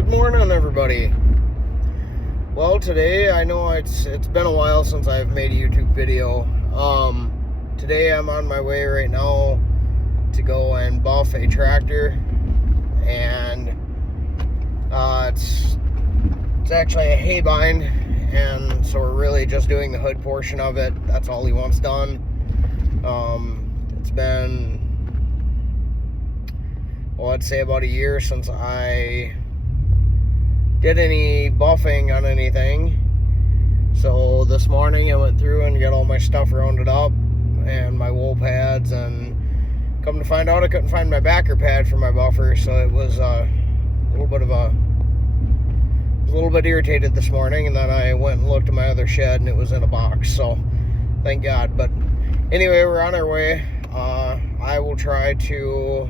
Good morning, everybody. Well, today I know it's been a while since I've made a YouTube video. Today I'm on my way right now to go and buff a tractor, and it's actually a hay bind, and so we're really just doing the hood portion of it. That's all he wants done. It's been, well, I'd say about a year since I did any buffing on anything. So this morning I went through and got all my stuff rounded up and my wool pads, and come to find out I couldn't find my backer pad for my buffer, so it was a little bit irritated this morning, and then I went and looked at my other shed and it was in a box, so thank God. But anyway, we're on our way. I will try to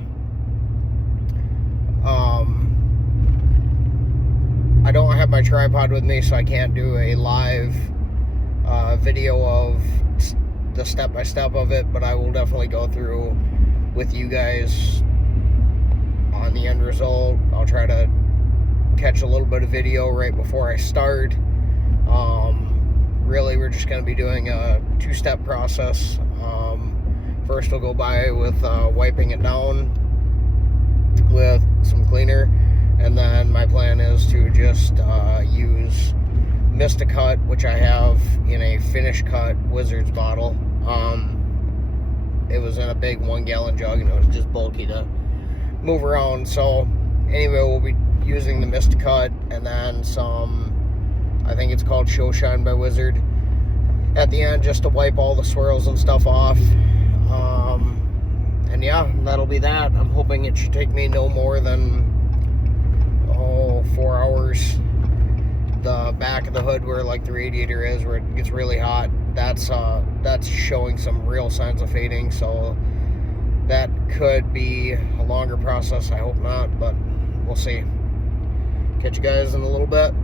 I don't have my tripod with me, so I can't do a live video of the step-by-step of it, but I will definitely go through with you guys on the end result. I'll try to catch a little bit of video right before I start. Really, we're just going to be doing a two-step process. First, we'll go by with wiping it down with some cleaner, and then my plan is to just use Mist-A-Cut, which I have in a finish cut Wizards bottle. It was in a big 1-gallon jug, and it was just bulky to move around. So anyway, we'll be using the Mist-A-Cut, and then some, I think it's called Show Shine by Wizard, at the end, just to wipe all the swirls and stuff off. And yeah, that'll be that. I'm hoping it should take me no more than 4 hours. The back of the hood, where like the radiator is, where it gets really hot, that's showing some real signs of fading, so that could be a longer process. I hope not, but we'll see. Catch you guys in a little bit.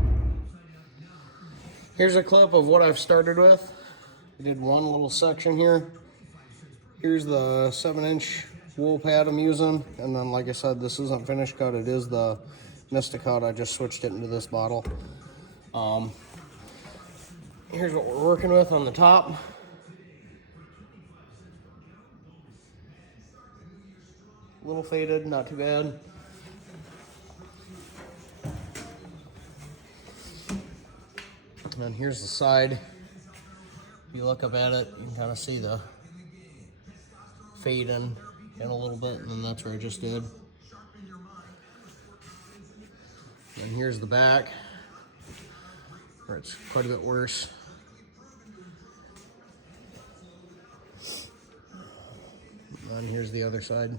Here's a clip of what I've started with. I did one little section here. Here's the 7-inch wool pad I'm using, and then, like I said, this isn't finished cut, it is the Mist-A-Cut. I just switched it into this bottle. Here's what we're working with on the top. A little faded, not too bad. And here's the side. If you look up at it, you can kind of see the fading in a little bit, and then that's where I just did. And here's the back, where it's quite a bit worse. And here's the other side.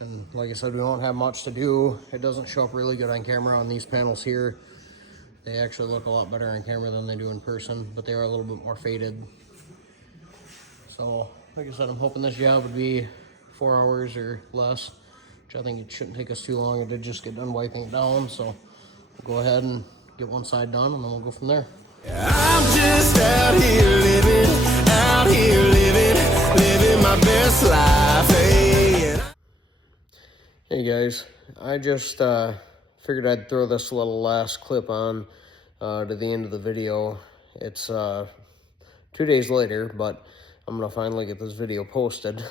And like I said, we won't have much to do. It doesn't show up really good on camera on these panels here. They actually look a lot better on camera than they do in person, but they are a little bit more faded. So, like I said, I'm hoping this job would be 4 hours or less, which I think it shouldn't take us too long. I did just get done wiping it down, so we'll go ahead and get one side done, and then we'll go from there. I'm just out here living my best life. Hey guys, I just figured I'd throw this little last clip on to the end of the video. It's 2 days later, but I'm gonna finally get this video posted.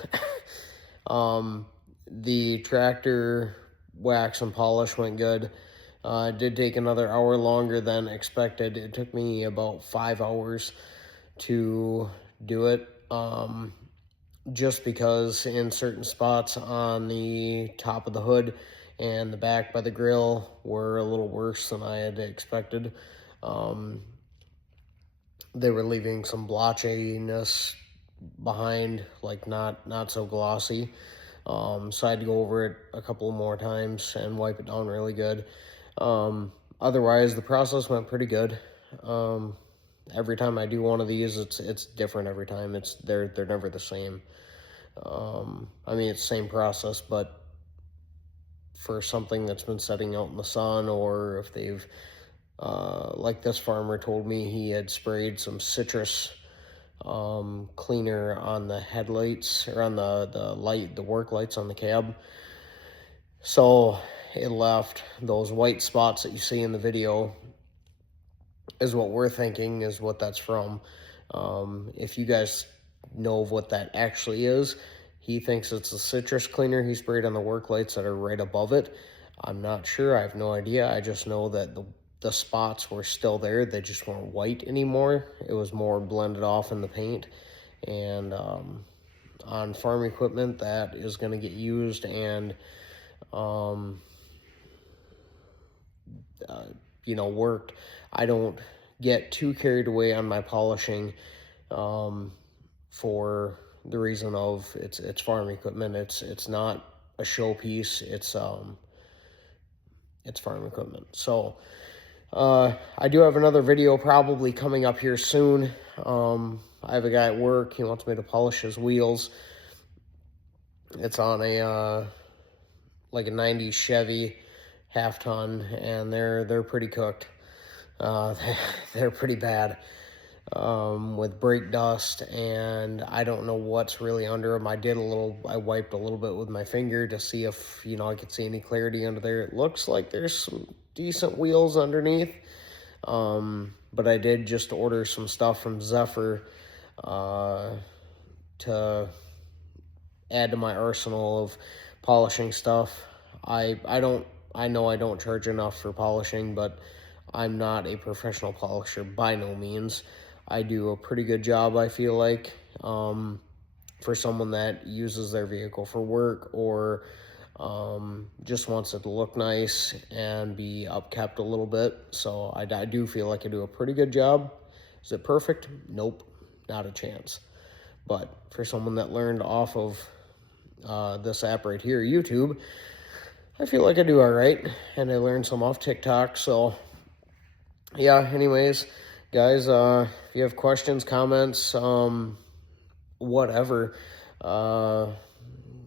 The tractor wax and polish went good. It did take another hour longer than expected. It took me about 5 hours to do it, just because in certain spots on the top of the hood and the back by the grill were a little worse than I had expected. They were leaving some blotchiness behind, like not so glossy. So I had to go over it a couple more times and wipe it down really good. Otherwise, the process went pretty good. Every time I do one of these, it's different every time. They're never the same. I mean, it's the same process, but for something that's been sitting out in the sun, or if they've, like this farmer told me, he had sprayed some citrus cleaner on the headlights, or on the work lights on the cab. So it left, those white spots that you see in the video, is what we're thinking is what that's from. If you guys know of what that actually is, he thinks it's a citrus cleaner he sprayed on the work lights that are right above it. I'm not sure. I have no idea. I just know that the spots were still there. They just weren't white anymore. It was more blended off in the paint. And on farm equipment, that is going to get used and worked. I don't get too carried away on my polishing for the reason of it's farm equipment. It's not a showpiece. It's farm equipment. So I do have another video probably coming up here soon. I have a guy at work. He wants me to polish his wheels. It's on a like a 90s Chevy half ton, and they're pretty cooked. They're pretty bad with brake dust, and I don't know what's really under them. I wiped a little bit with my finger to see if I could see any clarity under there. It looks like there's some decent wheels underneath, but I did just order some stuff from Zephyr to add to my arsenal of polishing stuff. I know I don't charge enough for polishing, but I'm not a professional polisher by no means. I do a pretty good job, I feel like, for someone that uses their vehicle for work or just wants it to look nice and be upkept a little bit. So I do feel like I do a pretty good job. Is it perfect? Nope, not a chance. But for someone that learned off of this app right here, YouTube, I feel like I do all right, and I learned some off TikTok. So yeah, anyways, guys, if you have questions, comments, whatever,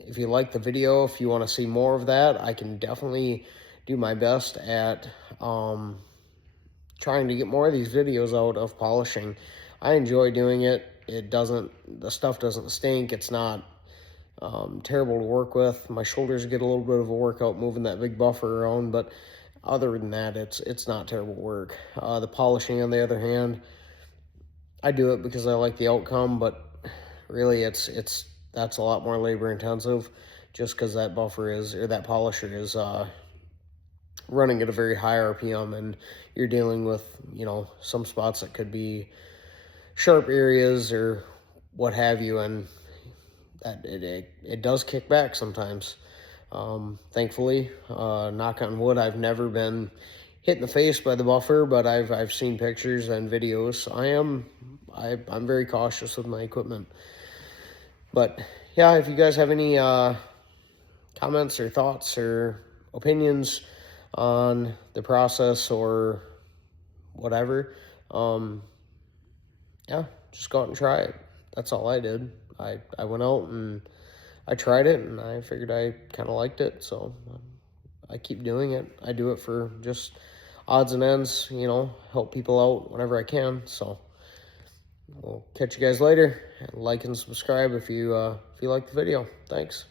if you like the video, if you want to see more of that, I can definitely do my best at trying to get more of these videos out of polishing. I enjoy doing it. The stuff doesn't stink. It's not terrible to work with. My shoulders get a little bit of a workout moving that big buffer around, but other than that, it's not terrible work. The polishing, on the other hand, I do it because I like the outcome, but really that's a lot more labor intensive, just because that that polisher is running at a very high RPM, and you're dealing with some spots that could be sharp areas or what have you, and that it does kick back sometimes. Thankfully, knock on wood, I've never been hit in the face by the buffer, but I've seen pictures and videos. I'm very cautious with my equipment. But yeah, if you guys have any comments or thoughts or opinions on the process or whatever, yeah, just go out and try it. That's all I did. I went out and I tried it, and I figured I kind of liked it, so I keep doing it. I do it for just odds and ends, help people out whenever I can. So we'll catch you guys later. Like and subscribe if you like the video. Thanks.